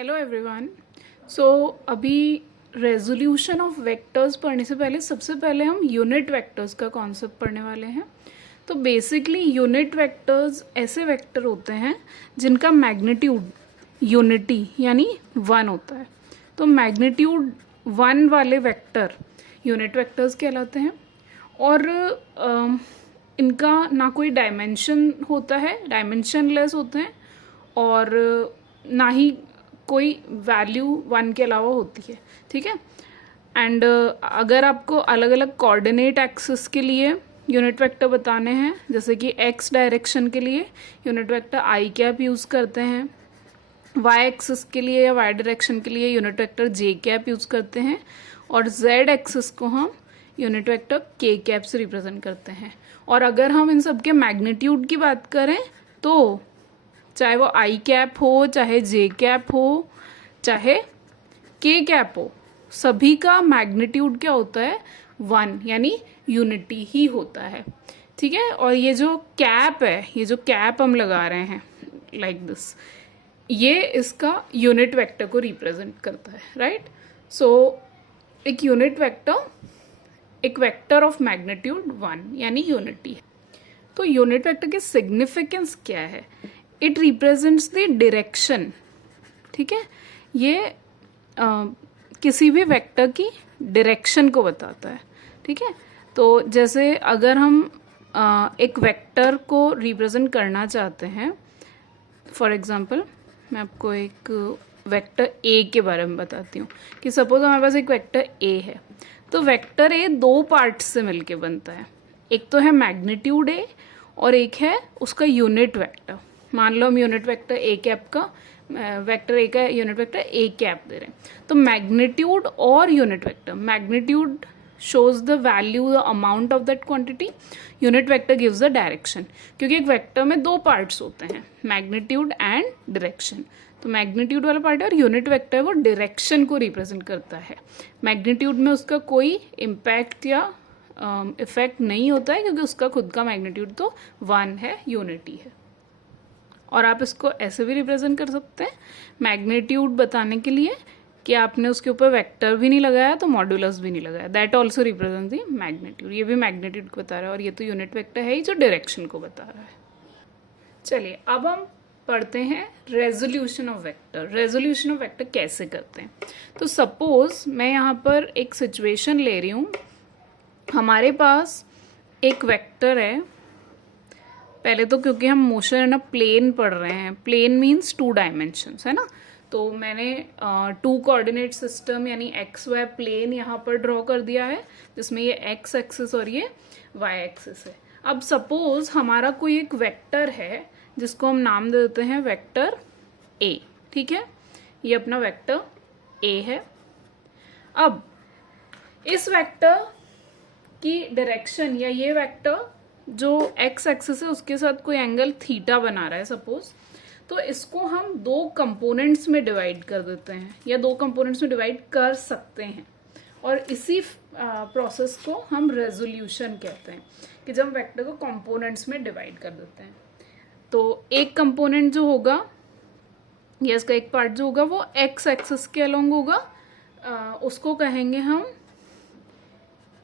Hello everyone. सो अभी resolution of vectors पढ़ने से पहले सबसे पहले हम यूनिट वेक्टर्स का कॉन्सेप्ट पढ़ने वाले हैं। तो बेसिकली यूनिट वेक्टर्स ऐसे वेक्टर होते हैं जिनका मैग्नीट्यूड यूनिटी यानी 1 होता है। तो मैग्नीट्यूड 1 वाले वेक्टर यूनिट वेक्टर्स कहलाते हैं और इनका ना कोई डायमेंशन होता है, डायमेंशनलेस होते हैं और ना ही कोई वैल्यू 1 के अलावा होती है। ठीक है। एंड अगर आपको अलग अलग कोऑर्डिनेट एक्सिस के लिए यूनिट वेक्टर बताने हैं, जैसे कि एक्स डायरेक्शन के लिए यूनिट वेक्टर आई कैप यूज़ करते हैं, वाई एक्सिस के लिए या वाई डायरेक्शन के लिए यूनिट वेक्टर जे कैप यूज़ करते हैं और जेड एक्सिस को हम यूनिट वेक्टर के कैप से रिप्रेजेंट करते हैं। और अगर हम इन सब के मैग्नीट्यूड की बात करें तो चाहे वो आई कैप हो, चाहे जे कैप हो, चाहे के कैप हो, सभी का मैग्नीट्यूड क्या होता है 1 यानी यूनिटी ही होता है। ठीक है। और ये जो कैप है, ये जो कैप हम लगा रहे हैं लाइक दिस, ये इसका यूनिट वेक्टर को रिप्रेजेंट करता है। राइट। सो एक यूनिट वेक्टर एक वेक्टर ऑफ मैग्नीट्यूड 1 यानी यूनिटी है। तो यूनिट वेक्टर की सिग्निफिकेंस क्या है? It represents the direction. ठीक है। ये किसी भी वेक्टर की डायरेक्शन को बताता है। ठीक है। तो जैसे अगर हम एक वेक्टर को रिप्रेजेंट करना चाहते हैं, फॉर एग्जांपल मैं आपको एक वेक्टर ए के बारे में बताती हूँ कि सपोज हमारे पास एक वेक्टर ए है। तो वेक्टर ए 2 पार्ट्स से मिलके बनता है। एक तो है मैग्नीट्यूड ए और एक है उसका यूनिट वेक्टर। मान लो हम यूनिट वेक्टर ए कैप का वेक्टर ए का यूनिट वेक्टर ए कैप दे रहे हैं। तो मैग्नीट्यूड और unit vector, magnitude shows the value, the amount of that quantity, unit vector gives the direction। क्योंकि एक वेक्टर में 2 पार्ट्स होते हैं, मैग्नीट्यूड एंड डायरेक्शन। तो मैग्नीट्यूड वाला पार्ट है और यूनिट वेक्टर वो डायरेक्शन को रिप्रेजेंट करता है। मैग्नीट्यूड में उसका कोई इम्पैक्ट या इफेक्ट नहीं होता है क्योंकि उसका खुद का मैग्नीट्यूड तो 1 है, यूनिटी है। और आप इसको ऐसे भी रिप्रेजेंट कर सकते हैं मैग्नीट्यूड बताने के लिए कि आपने उसके ऊपर वेक्टर भी नहीं लगाया तो मॉड्यूलस भी नहीं लगाया, that also represent the magnitude. ये भी मैग्नीट्यूड को बता रहा है और ये तो यूनिट वेक्टर है ही जो डायरेक्शन को बता रहा है। चलिए अब हम पढ़ते हैं resolution of vector. Resolution of vector कैसे करते हैं? तो सपोज मैं यहाँ पर एक सिचुएशन ले रही हूँ। हमारे पास एक वेक्टर है। पहले तो क्योंकि हम मोशन इन अ प्लेन पढ़ रहे हैं, प्लेन मीन्स 2 डायमेंशंस है ना, तो मैंने 2 कोऑर्डिनेट सिस्टम यानी एक्स वाई प्लेन यहाँ पर ड्रॉ कर दिया है जिसमें ये एक्स एक्सिस और ये वाई एक्सिस है। अब सपोज हमारा कोई एक वेक्टर है जिसको हम नाम दे देते हैं वेक्टर ए। ठीक है। ये अपना वेक्टर ए है। अब इस वेक्टर की डायरेक्शन या ये वेक्टर जो एक्स एक्सिस है उसके साथ कोई एंगल थीटा बना रहा है सपोज, तो इसको हम 2 कंपोनेंट्स में डिवाइड कर देते हैं या 2 कंपोनेंट्स में डिवाइड कर सकते हैं। और इसी प्रोसेस को हम रेजोल्यूशन कहते हैं कि जब हम वेक्टर को कंपोनेंट्स में डिवाइड कर देते हैं। तो एक कंपोनेंट जो होगा या इसका एक पार्ट जो होगा वो एक्स एक्सिस के अलोंग होगा, उसको कहेंगे हम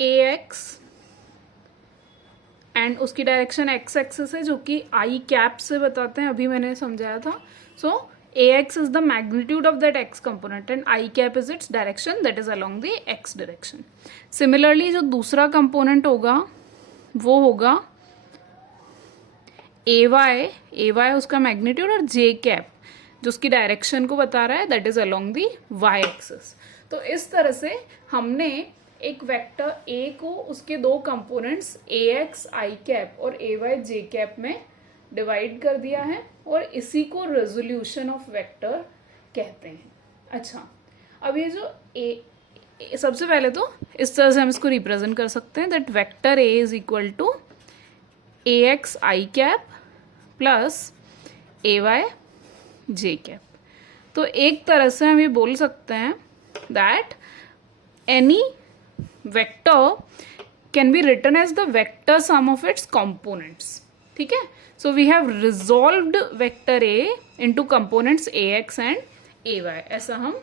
ए एक्स एंड उसकी डायरेक्शन एक्स एक्सिस है जो कि आई कैप से बताते हैं, अभी मैंने समझाया था। So A X is the magnitude of that X component and I cap is its direction that is along the X direction. Similarly जो दूसरा कंपोनेंट होगा वो होगा ए वाई उसका मैग्नीट्यूड और जे कैप जो उसकी डायरेक्शन को बता रहा है that is along the Y axis. तो इस तरह से हमने एक वेक्टर ए को उसके 2 components A X I cap और ए वाई जे कैप में डिवाइड कर दिया है और इसी को रेजोल्यूशन ऑफ वेक्टर कहते हैं। अच्छा, अब ये जो ए सबसे पहले तो इस तरह से हम इसको रिप्रेजेंट कर सकते हैं that vector A is equal to A X I cap plus A Y J cap. तो एक तरह से हम ये बोल सकते हैं that any vector can be written as the vector sum of its components। ठीक है। So we have resolved vector A into components ax and A Y, ऐसा हम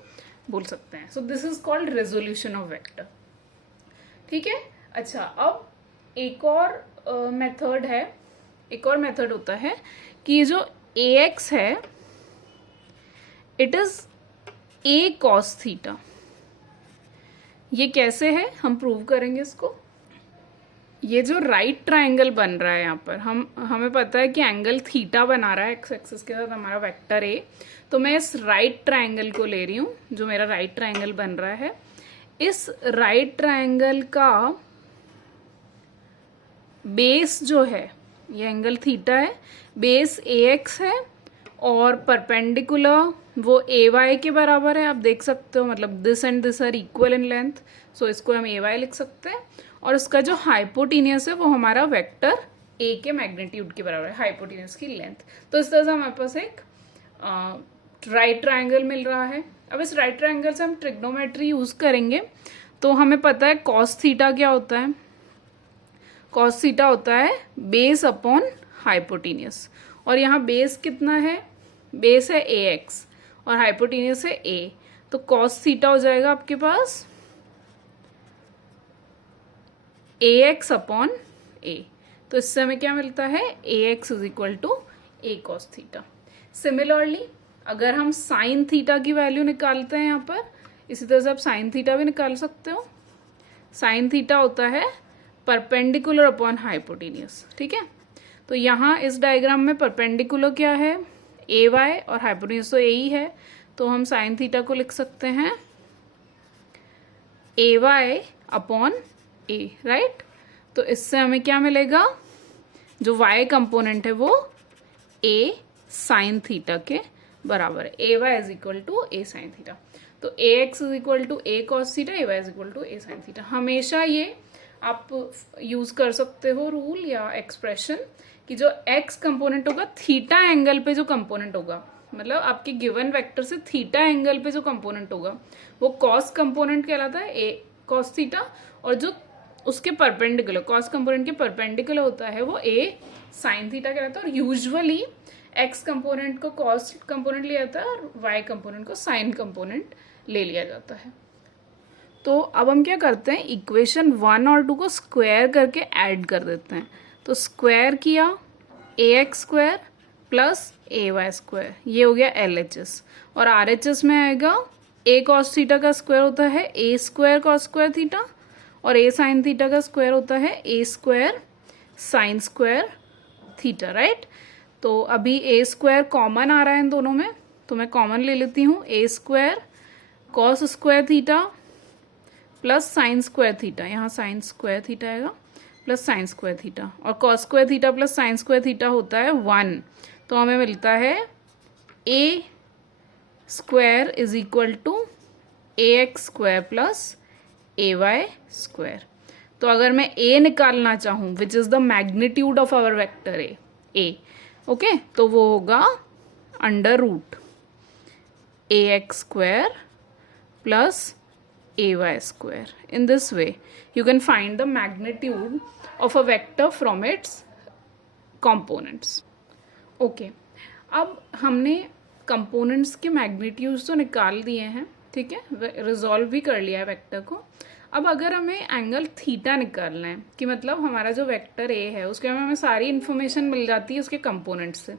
बोल सकते हैं. So this is called resolution of vector. ठीक है. अच्छा, अब एक और मेथड है, एक और मेथड होता है कि ये जो ए एक्स है it is a cos theta. ये कैसे है हम प्रूव करेंगे इसको. ये जो राइट ट्रायंगल बन रहा है यहाँ पर, हमें पता है कि एंगल थीटा बना रहा है एक्स एक्सिस के साथ हमारा वेक्टर ए. तो मैं इस राइट ट्रायंगल को ले रही हूँ, जो मेरा राइट ट्रायंगल बन रहा है. इस राइट ट्रायंगल का बेस जो है, ये एंगल थीटा है, बेस ए एक्स है और परपेंडिकुलर वो ए वाई के बराबर है. आप देख सकते हो, मतलब this and this are equal in length, so इसको हम ए वाई लिख सकते हैं. और इसका जो हाइपोटीनियस है वो हमारा वेक्टर ए के मैग्नीट्यूड के बराबर है, हाइपोटीनियस की लेंथ. तो इस तरह से हमारे पास एक राइट ट्रायंगल मिल रहा है. अब इस राइट ट्रायंगल से हम ट्रिग्नोमेट्री यूज करेंगे. तो हमें पता है कॉस थीटा क्या होता है. कॉस थीटा होता है बेस अपॉन हाइपोटीनियस. और यहाँ बेस कितना है, बेस है ए एक्स और हाइपोटीनियस है ए. तो कॉस थीटा हो जाएगा आपके पास ए एक्स अपॉन ए. तो इससे हमें क्या मिलता है, A X is equal to A cos theta. Similarly अगर हम साइन थीटा की वैल्यू निकालते हैं यहाँ पर, इसी तरह से आप साइन थीटा भी निकाल सकते हो. साइन थीटा होता है परपेंडिकुलर अपॉन हाइपोटीनियस. ठीक है. तो यहाँ इस डायग्राम में परपेंडिकुलर क्या है, ए वाई, और हाइपोटीनियस तो ए ही है. तो हम साइन थीटा को लिख सकते हैं ए वाई अपॉन ए, राइट. तो इससे हमें क्या मिलेगा, जो y कंपोनेंट है वो a साइन थीटा के बराबर है. A Y is equal to A sine theta. तो A X is equal to A cos theta, A Y is equal to A sine theta. हमेशा ये आप यूज कर सकते हो रूल या एक्सप्रेशन कि जो x कंपोनेंट होगा थीटा एंगल पे जो कंपोनेंट होगा, मतलब आपके गिवन वेक्टर से थीटा एंगल पे जो कंपोनेंट होगा वो कॉस कंपोनेंट कहलाता है, ए कॉस थीटा. और जो उसके परपेंडिकुलर, कॉस कंपोनेंट के परपेंडिकुलर होता है वो ए साइन थीटा कहलाता है. और यूजुअली एक्स कंपोनेंट को कॉस कंपोनेंट लिया जाता है और वाई कंपोनेंट को साइन कंपोनेंट ले लिया जाता है. तो अब हम क्या करते हैं, इक्वेशन 1 और 2 को स्क्वायर करके ऐड कर देते हैं. तो स्क्वायर किया A x square plus A Y square, ये हो गया एल एच एस. और आर एच एस में आएगा ए कॉस थीटा का स्क्वायर होता है ए स्क्वायर कॉस स्क्वायर थीटा, और ए साइन थीटा का स्क्वायर होता है ए square sine square theta, right. तो अभी ए स्क्वायर कॉमन आ रहा है इन दोनों में, तो मैं कॉमन ले लेती हूँ. A square cos square theta plus sine square theta, यहाँ साइन स्क्वायर थीटा आएगा प्लस साइन स्क्वायर थीटा, और cos square theta plus sine square theta होता है 1. तो हमें मिलता है ए square is equal to A x square plus A Y square. तो अगर मैं a निकालना चाहूँ which is the magnitude of our vector a, okay, तो वो होगा under root A x square plus A Y square. In this way you can find the magnitude of a vector from its components. Okay, अब हमने components के magnitudes तो निकाल दिए हैं, ठीक है, रिजॉल्व भी कर लिया है वेक्टर को. अब अगर हमें एंगल थीटा निकालना है, कि मतलब हमारा जो वेक्टर ए है उसके हमें सारी इन्फॉर्मेशन मिल जाती है उसके कंपोनेंट्स से,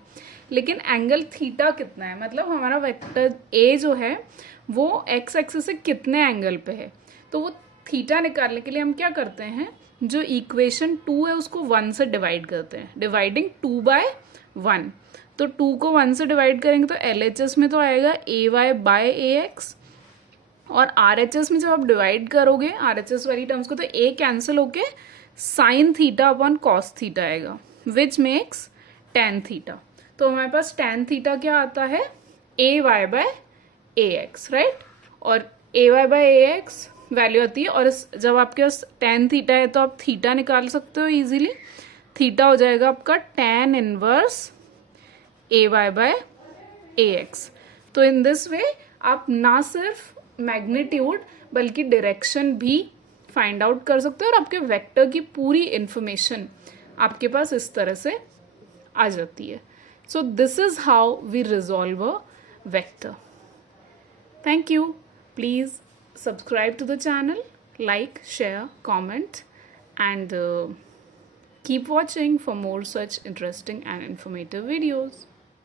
लेकिन एंगल थीटा कितना है, मतलब हमारा वेक्टर ए जो है वो एक्स एक्सिस से कितने एंगल पे है. तो वो थीटा निकालने के लिए हम क्या करते हैं, जो इक्वेशन 2 है उसको 1 से डिवाइड करते हैं, डिवाइडिंग 2/1. तो 2 को 1 से डिवाइड करेंगे तो LHS में तो आएगा ए वाई बाय ए एक्स, और RHS में जब आप डिवाइड करोगे RHS वाली टर्म्स को तो ए कैंसिल होके sine theta upon cos theta आएगा, विच मेक्स टेन थीटा. तो हमारे पास टेन थीटा क्या आता है, A Y bye A x, right. और ए वाई बाय ए एक्स वैल्यू आती है, और जब आपके पास टेन थीटा है तो आप थीटा निकाल सकते हो इजीली. थीटा हो जाएगा आपका टेन इनवर्स ए वाई बाय ए एक्स. तो इन दिस वे आप ना सिर्फ मैग्नीट्यूड बल्कि डायरेक्शन भी फाइंड आउट कर सकते हो, और आपके वेक्टर की पूरी इंफॉर्मेशन आपके पास इस तरह से आ जाती है. So this is how we resolve a vector. Thank you. Please subscribe to the channel, like, share, comment, and keep watching for more such interesting and informative videos.